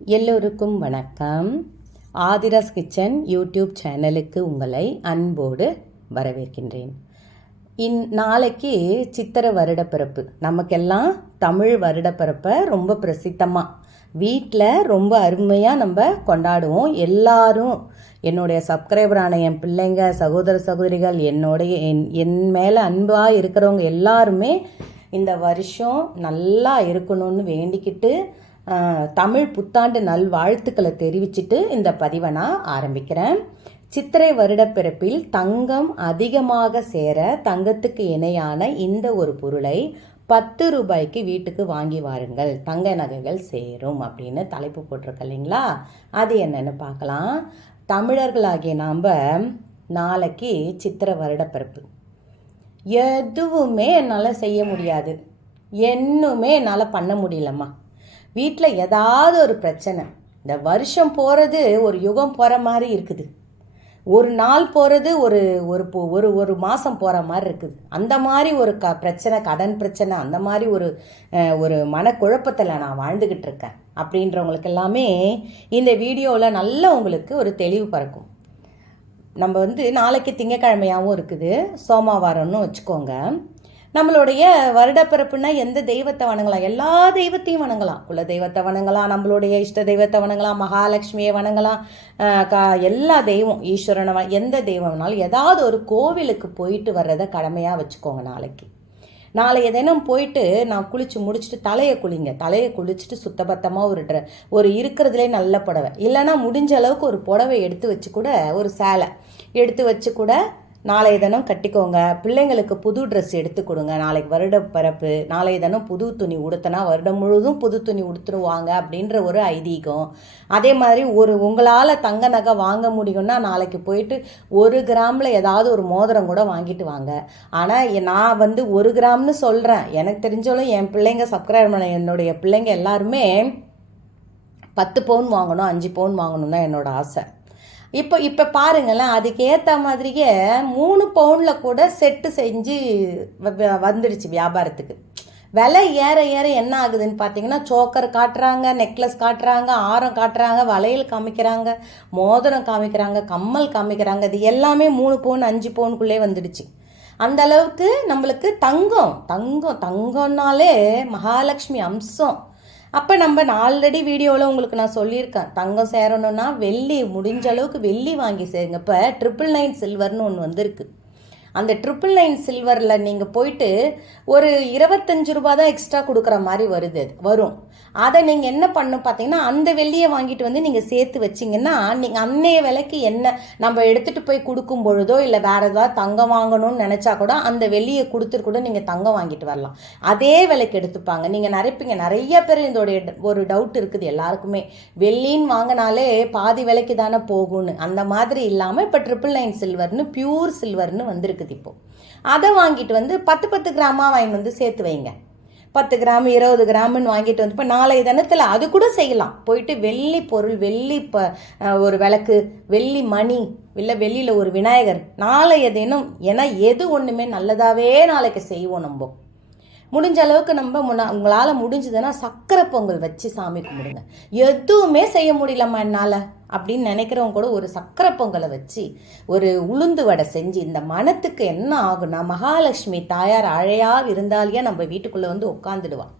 எல்லோருக்கும் வணக்கம். Aadhira's kitchen YouTube சேனலுக்கு உங்களை அன்போடு வரவேற்கின்றேன். இன் நாளைக்கு சித்திரை வருடப்பிறப்பு. நமக்கெல்லாம் தமிழ் வருடப்பிறப்பை ரொம்ப பிரசித்தமாக வீட்டில் ரொம்ப அருமையாக நம்ம கொண்டாடுவோம். எல்லாரும் என்னுடைய சப்ஸ்கிரைபரான என் பிள்ளைங்க சகோதர சகோதரிகள் என்னுடைய என் என் மேலே அன்பாக இருக்கிறவங்க எல்லாருமே இந்த வருஷம் நல்லா இருக்கணும்னு வேண்டிக்கிட்டு தமிழ் புத்தாண்டு நல்வாழ்த்துக்களை தெரிவிச்சிட்டு இந்த பதிவை நான் ஆரம்பிக்கிறேன். சித்திரை வருடப்பிறப்பில் தங்கம் அதிகமாக சேர தங்கத்துக்கு இணையான இந்த ஒரு பொருளை பத்து ரூபாய்க்கு வீட்டுக்கு வாங்கி வாருங்கள். தங்க நகைகள் சேரும் அப்படின்னு தலைப்பு போட்டிருக்க இல்லைங்களா? அது என்னென்னு பார்க்கலாம். தமிழர்களாகிய நாம் நாளைக்கு சித்திரை வருடப்பிறப்பு. எதுவுமே என்னால் செய்ய முடியாது. என்னுமே என்னால் பண்ண முடியலம்மா. வீட்டில் ஏதாவது ஒரு பிரச்சனை இந்த வருஷம் போகிறது ஒரு யுகம் போகிற மாதிரி இருக்குது. ஒரு நாள் போகிறது ஒரு ஒரு பொ- ஒரு ஒரு மாதம் போகிற மாதிரி இருக்குது. அந்த மாதிரி ஒரு க பிரச்சனை கடன் பிரச்சனை அந்த மாதிரி ஒரு ஒரு மனக்குழப்பத்தில் நான் வாழ்ந்துக்கிட்டு இருக்கேன். அப்படின்றவங்களுக்கு எல்லாமே இந்த வீடியோவில் நல்ல உங்களுக்கு ஒரு தெளிவு பறக்கும். நம்ம வந்து நாளைக்கு திங்கக்கிழமையாகவும் இருக்குது சோமவாரம்னு வச்சுக்கோங்க. நம்மளுடைய வருடப்பிறப்புனா எந்த தெய்வத்தை வணங்கலாம்? எல்லா தெய்வத்தையும் வணங்கலாம். குல தெய்வத்தை வணங்கலாம் நம்மளுடைய இஷ்ட தெய்வத்தை வணங்கலாம் மகாலட்சுமியை வணங்கலாம் கா எல்லா தெய்வம் ஈஸ்வரனை வ- எந்த தெய்வம்னாலும் ஏதாவது ஒரு கோவிலுக்கு போயிட்டு வர்றதை கடமையாக வச்சுக்கோங்க நாளைக்கு. நாளைய தினம் போயிட்டு நான் குளித்து முடிச்சுட்டு தலையை குளிங்க. தலையை குளிச்சுட்டு சுத்தபத்தமாக ஒரு ட்ர ஒரு இருக்கிறதுலே நல்ல புடவை. இல்லைன்னா முடிஞ்ச அளவுக்கு ஒரு புடவை எடுத்து வச்சு கூட ஒரு சேலை எடுத்து வச்சு கூட நாளைய தினம் கட்டிக்கோங்க. பிள்ளைங்களுக்கு புது ட்ரெஸ் எடுத்து கொடுங்க. நாளைக்கு வருட பிறப்பு நாளைய தினம் புது துணி உடுத்தினா வருடம் முழுதும் புது துணி உடுத்துருவாங்க அப்படின்ற ஒரு ஐதீகம். அதே மாதிரி ஒரு உங்களால் தங்க நகை வாங்க முடியும்னா நாளைக்கு போயிட்டு ஒரு கிராமில் ஏதாவது ஒரு மோதிரம் கூட வாங்கிட்டு வாங்க. ஆனால் நான் வந்து ஒரு கிராம்னு சொல்கிறேன் எனக்கு தெரிஞ்சாலும் என் பிள்ளைங்க சப்ஸ்கிரைப் பண்ண என்னுடைய பிள்ளைங்க எல்லாருமே பத்து பவுன் வாங்கணும் அஞ்சு பவுன் வாங்கணும் தான் என்னோட ஆசை. இப்போ இப்போ பாருங்களேன் அதுக்கேற்ற மாதிரியே மூணு பவுனில் கூட செட்டு செஞ்சு வ- வ- வந்துடுச்சு வியாபாரத்துக்கு. விலை ஏற ஏற என்ன ஆகுதுன்னு பார்த்தீங்கன்னா சோக்கர் காட்டுறாங்க நெக்லஸ் காட்டுறாங்க ஆரம் காட்டுறாங்க வளையல் காமிக்கிறாங்க மோதிரம் காமிக்கிறாங்க கம்மல் காமிக்கிறாங்க. இது எல்லாமே மூணு பவுன் அஞ்சு பவுனுக்குள்ளே வந்துடுச்சு. அந்த அளவுக்கு நம்மளுக்கு தங்கம் தங்கம் தங்கம்னாலே மகாலட்சுமி அம்சம். அப்போ நம்ம ஆல்ரெடி வீடியோவில் உங்களுக்கு நான் சொல்லியிருக்கேன். தங்கம் சேரணும்னா வெள்ளி முடிஞ்ச அளவுக்கு வெள்ளி வாங்கி சேருங்க. இப்போ ட்ரிபிள் நைன் சில்வர்னு ஒன்று வந்திருக்கு. அந்த ட்ரிபிள் நைன் சில்வரில் நீங்கள் போயிட்டு ஒரு இருபத்தஞ்சு ரூபா தான் எக்ஸ்ட்ரா கொடுக்குற மாதிரி வருது வரும். அதை நீங்கள் என்ன பண்ணணும் பார்த்தீங்கன்னா அந்த வெள்ளியை வாங்கிட்டு வந்து நீங்கள் சேர்த்து வச்சிங்கன்னா நீங்கள் அன்னைய விலைக்கு என்ன நம்ம எடுத்துகிட்டு போய் கொடுக்கும் பொழுதோ இல்லை வேறு ஏதாவது தங்கம் வாங்கணும்னு நினச்சா கூட அந்த வெள்ளியை கொடுத்துட்டு கூட நீங்கள் தங்கம் வாங்கிட்டு வரலாம். அதே விலைக்கு எடுத்துப்பாங்க. நீங்கள் நிறைப்பீங்க நிறைய பேர் இதோடைய ஒரு டவுட் இருக்குது எல்லாருக்குமே. வெள்ளின்னு வாங்கினாலே பாதி விலைக்கு தானே போகும்னு. அந்த மாதிரி இல்லாமல் இப்போ ட்ரிபிள் நைன் சில்வர்னு பியூர் சில்வர்னு வந்திருக்குது. இப்போ அதை வாங்கிட்டு வந்து பத்து பத்து கிராமாக வாங்கிட்டு வந்து சேர்த்து வைங்க. பத்து கிராம் இருபது கிராம்னு வாங்கிட்டு வந்து இப்போ நாளைய தினத்தில் அது கூட செய்யலாம். போயிட்டு வெள்ளி பொருள் வெள்ளி ப ஒரு விளக்கு வெள்ளி மணி இல்லை வெள்ளியில் ஒரு விநாயகர் நாளைய தினம் ஏன்னா எது ஒன்றுமே நல்லதாகவே நாளைக்கு செய்வோம் நம்ம. முடிஞ்ச அளவுக்கு நம்ம முன்னா உங்களால் முடிஞ்சதுன்னா சக்கரை பொங்கல் வச்சு சாமி கும்பிடுங்க. எதுவுமே செய்ய முடியலம்மா என்னால். அப்படின்னு நினைக்கிறவங்க கூட ஒரு சக்கரை பொங்கலை வச்சு ஒரு உளுந்து வடை செஞ்சு இந்த மனத்துக்கு என்ன ஆகும்னா மகாலட்சுமி தாயார் அழையாக இருந்தாலேயே நம்ம வீட்டுக்குள்ளே வந்து உட்காந்துடுவான்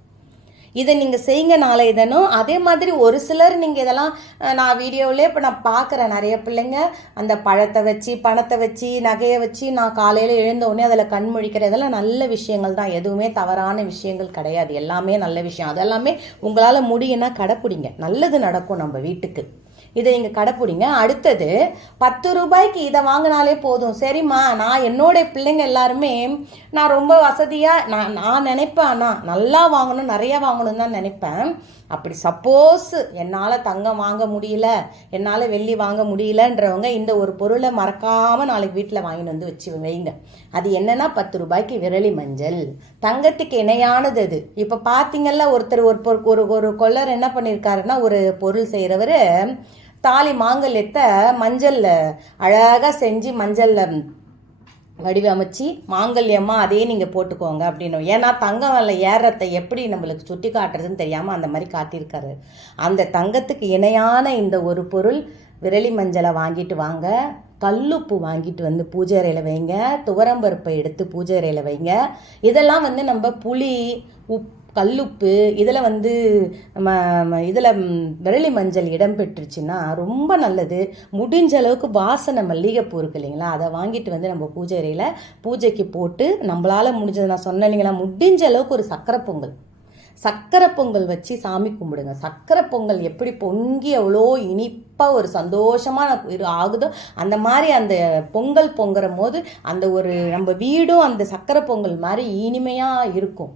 இதை நீங்கள் செய்யுங்க நாளை தினம். அதே மாதிரி ஒரு சிலர் நீங்கள் இதெல்லாம் நான் வீடியோவிலே இப்போ நான் பார்க்குறேன். நிறைய பிள்ளைங்க அந்த பழத்தை வச்சு பணத்தை வச்சு நகையை வச்சு நான் காலையில் எழுந்தோடனே அதில் கண் முழிக்கிற இதெல்லாம் நல்ல விஷயங்கள் தான். எதுவுமே தவறான விஷயங்கள் கிடையாது. எல்லாமே நல்ல விஷயம். அதெல்லாமே உங்களால் முடியும்னா கடைப்பிடிங்க. நல்லது நடக்கும் நம்ம வீட்டுக்கு. இதை நீங்கள் கடைப்பிடிங்க. அடுத்தது பத்து ரூபாய்க்கு இதை வாங்கினாலே போதும். சரிம்மா நான் என்னோட பிள்ளைங்க எல்லாருமே நான் ரொம்ப வசதியாக நான் நான் நினைப்பேன் ஆனால் நல்லா வாங்கணும் நிறைய வாங்கணும் தான் நினைப்பேன். அப்படி சப்போஸ் என்னால் தங்கம் வாங்க முடியல என்னால் வெள்ளி வாங்க முடியலன்றவங்க இந்த ஒரு பொருளை மறக்காமல் நாளைக்கு வீட்டில் வாங்கிட்டு வந்து வச்சு வைங்க. அது என்னன்னா பத்து ரூபாய்க்கு விரலி மஞ்சள். தங்கத்துக்கு இணையானது அது. இப்போ பார்த்தீங்கல்ல ஒருத்தர் ஒரு பொரு- ஒரு ஒரு கொல்லர் என்ன பண்ணியிருக்காருன்னா ஒரு பொருள் செய்கிறவர் தாலி மாங்கல்யத்தை மஞ்சளில் அழகாக செஞ்சு மஞ்சளில் வடிவமைச்சு மாங்கல்யமாக அதே நீங்கள் போட்டுக்கோங்க அப்படின்னு. ஏன்னா தங்கம் விலை ஏறத்தை எப்படி நம்மளுக்கு சுட்டி காட்டுறதுன்னு தெரியாமல் அந்த மாதிரி காட்டியிருக்காரு. அந்த தங்கத்துக்கு இணையான இந்த ஒரு பொருள் விரலி மஞ்சளை வாங்கிட்டு வாங்க. கல்லுப்பு வாங்கிட்டு வந்து பூஜை அறையில் வைங்க. துவரம்பருப்பை எடுத்து பூஜை அறையில் வைங்க. இதெல்லாம் வந்து நம்ம புளி உப் கல்லுப்பு இதில் வந்து இதில் விரலி மஞ்சள் இடம் பெற்றுச்சுன்னா ரொம்ப நல்லது. முடிஞ்ச அளவுக்கு வாசனை மல்லிகைப்பூ இருக்கு இல்லைங்களா? அதை வாங்கிட்டு வந்து நம்ம பூஜை அறையில் பூஜைக்கு போட்டு நம்மளால் முடிஞ்சது நான் சொன்னேன் இல்லைங்களா? முடிஞ்ச அளவுக்கு ஒரு சக்கரை பொங்கல். சக்கரை பொங்கல் வச்சு சாமி கும்பிடுங்க. சக்கரை பொங்கல் எப்படி பொங்கி அவ்வளோ இனிப்பாக ஒரு சந்தோஷமாக ஆகுதோ அந்த மாதிரி அந்த பொங்கல் பொங்குற போது அந்த ஒரு நம்ம வீடும் அந்த சக்கரை பொங்கல் மாதிரி இனிமையாக இருக்கும்.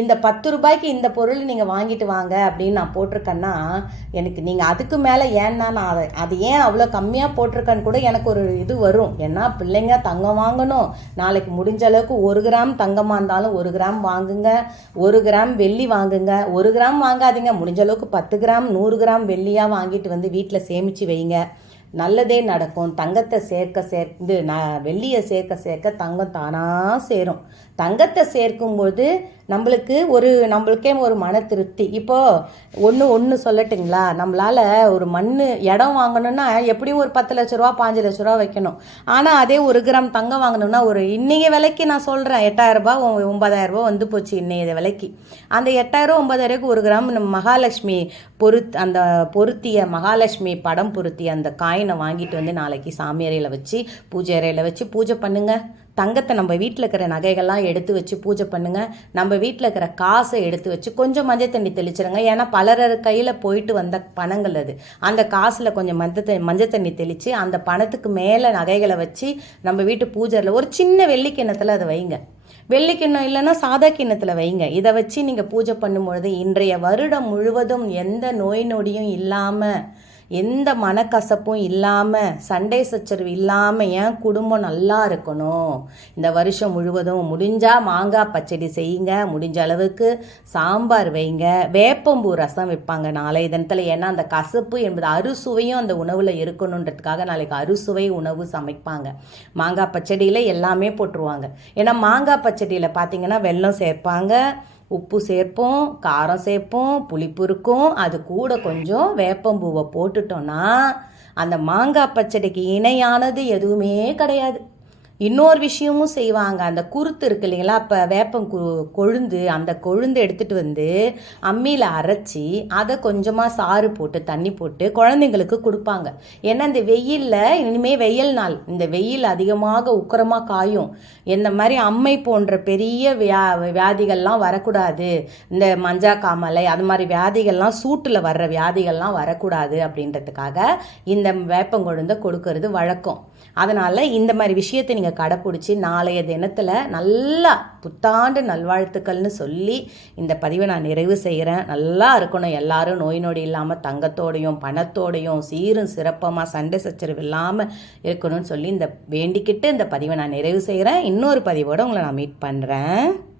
இந்த பத்து ரூபாய்க்கு இந்த பொருள் நீங்கள் வாங்கிட்டு வாங்க அப்படின்னு நான் போட்டிருக்கேன்னா எனக்கு நீங்கள் அதுக்கு மேலே ஏன்னா நான் அதை அது ஏன் அவ்வளோ கம்மியாக போட்டிருக்கேன்னு கூட எனக்கு ஒரு இது வரும். ஏன்னா பிள்ளைங்க தங்கம் வாங்கணும். நாளைக்கு முடிஞ்ச அளவுக்கு ஒரு கிராம் தங்கமாக இருந்தாலும் ஒரு கிராம் வாங்குங்க. ஒரு கிராம் வெள்ளி வாங்குங்க. ஒரு கிராம் வாங்காதீங்க. முடிஞ்ச அளவுக்கு பத்து கிராம் நூறு கிராம் வெள்ளியாக வாங்கிட்டு வந்து வீட்டில் சேமித்து வைங்க. நல்லதே நடக்கும். தங்கத்தை சேர்க்க சேர்ந்து நான் வெள்ளியை சேர்க்க சேர்க்க தங்கம் தானாக சேரும். தங்கத்தை சேர்க்கும்போது நம்மளுக்கு ஒரு நம்மளுக்கே ஒரு மன திருப்தி. இப்போது ஒன்று ஒன்று சொல்லட்டுங்களா? நம்மளால் ஒரு மண் இடம் வாங்கணும்னா எப்படியும் ஒரு பத்து லட்ச ரூபா பாஞ்சு லட்ச ரூபா வைக்கணும். ஆனால் அதே ஒரு கிராம் தங்கம் வாங்கணும்னா ஒரு இன்றைய விலைக்கு நான் சொல்கிறேன் எட்டாயிரரூபா ஒன்பதாயிரரூபா வந்து போச்சு இன்றைய விலைக்கு. அந்த எட்டாயிரம் ஒன்பதாயிரூபாய்க்கு ஒரு கிராம் நம்ம மகாலட்சுமி பொருத் அந்த பொருத்திய மகாலட்சுமி படம் பொருத்திய அந்த காயின் வாங்கிட்டு வந்து நாளைக்கு சாமி அறையில் வச்சு பூஜை அறையில் வச்சு பூஜை பண்ணுங்கள் தங்கத்தை நம்ம வீட்டில் இருக்கிற நகைகள்லாம் எடுத்து வச்சு பூஜை பண்ணுங்கள் நம்ம வீட்டில் இருக்கிற காசை எடுத்து வச்சு கொஞ்சம் மஞ்சள் தண்ணி தெளிச்சிருங்க. ஏன்னா பலர் கையில் போயிட்டு வந்த பணங்கள் அது. அந்த காசில் கொஞ்சம் மஞ்சள் தண்ணி மஞ்சள் தண்ணி தெளித்து அந்த பணத்துக்கு மேலே நகைகளை வச்சு நம்ம வீட்டு பூஜையில் ஒரு சின்ன வெள்ளிக்கிண்ணத்தில் அதை வைங்க. வெள்ளிக்கிண்ணம் இல்லைன்னா சாதா கிண்ணத்தில் வைங்க. இதை வச்சு நீங்கள் பூஜை பண்ணும்பொழுது இன்றைய வருடம் முழுவதும் எந்த நோய் நொடியும் இல்லாமல் எந்த மனக்கசப்பும் இல்லாமல் சண்டை சச்சரவு இல்லாமல் என் குடும்பம் நல்லா இருக்கணும். இந்த வருஷம் முழுவதும் முடிஞ்சால் மாங்காய் பச்சடி செய்யுங்க. முடிஞ்ச அளவுக்கு சாம்பார் வைங்க. வேப்பம்பூ ரசம் வைப்பாங்க நாளை தினத்தில். ஏன்னா அந்த கசப்பு என்பது அறுசுவையும் அந்த உணவில் இருக்கணுன்றதுக்காக நாளைக்கு அறுசுவை உணவு சமைப்பாங்க. மாங்காய் பச்சடியில் எல்லாமே போட்டுருவாங்க. ஏன்னா மாங்காய் பச்சடியில் பார்த்தீங்கன்னா வெல்லம் சேர்ப்பாங்க. உப்பு சேர்ப்போம் காரம் சேர்ப்போம் புளிப்பு இருக்கும். அது கூட கொஞ்சம் வேப்பம்பூவை போட்டுட்டோன்னா அந்த மாங்காய் பச்சடிக்கு இணையானது எதுவுமே கிடையாது. இன்னொரு விஷயமும் செய்வாங்க. அந்த குருத்து இருக்கு இல்லைங்களா? அப்போ வேப்பம் கொழுந்து அந்த கொழுந்து எடுத்துகிட்டு வந்து அம்மியில் அரைச்சி அதை கொஞ்சமாக சாறு போட்டு தண்ணி போட்டு குழந்தைங்களுக்கு கொடுப்பாங்க. ஏன்னா இந்த வெயிலில் இனிமேல் வெயில் நாள். இந்த வெயில் அதிகமாக உக்கரமாக காயும். இந்த மாதிரி அம்மை போன்ற பெரிய வியா வியாதிகள்லாம் வரக்கூடாது. இந்த மஞ்சா காமலை அது மாதிரி வியாதிகள்லாம் சூட்டில் வர்ற வியாதிகள்லாம் வரக்கூடாது அப்படின்றதுக்காக இந்த வேப்பங்கொழுந்தை கொடுக்கறது வழக்கம். அதனால் இந்த மாதிரி விஷயத்தை நீங்கள் கடைப்பிடிச்சி நாளைய தினத்தில் நல்லா புத்தாண்டு நல்வாழ்த்துக்கள்னு சொல்லி இந்த பதிவை நான் நிறைவு செய்கிறேன் நல்லா இருக்கணும். எல்லாரும் நோய் நொடி இல்லாமல் தங்கத்தோடையும் பணத்தோடையும் சீரும் சிறப்பமாக சண்டை சச்சரவு இல்லாமல் இருக்கணும்னு சொல்லி இந்த வேண்டிக்கிட்டு இந்த பதிவை நான் நிறைவு செய்கிறேன் இன்னொரு பதிவோடு உங்களை நான் மீட் பண்ணுறேன்